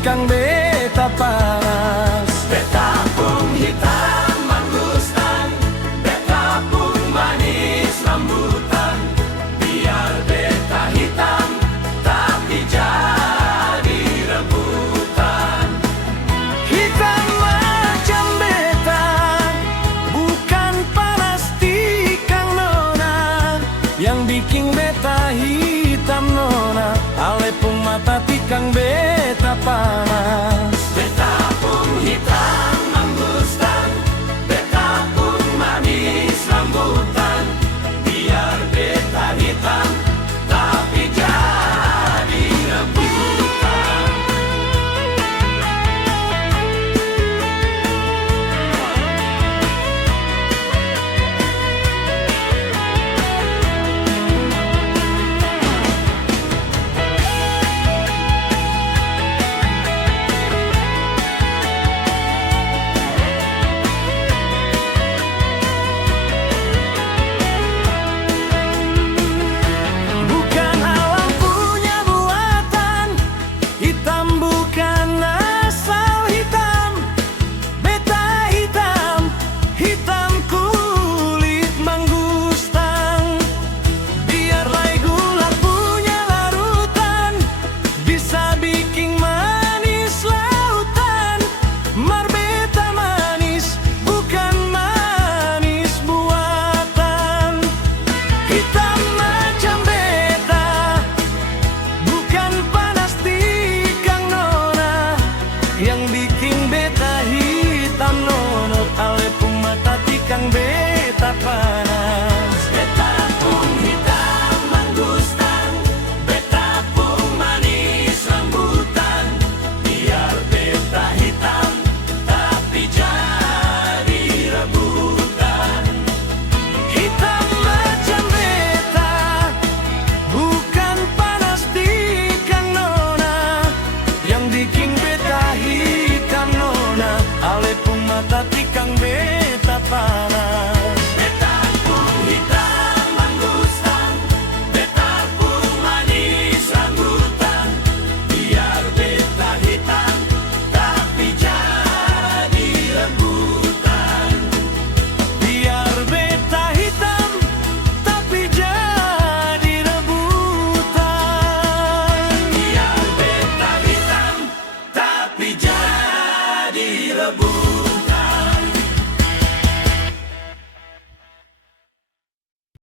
tikang beta panas. Beta pun hitam mangustan, beta pun manis rambutan. Biar beta hitam tapi jadi rebutan. Hitam macam beta, bukan panas tikang nona. Yang bikin beta hitam nona, alepung mata tikang beta panas. Beta pun hitam mangustan, beta pun manis rambutan.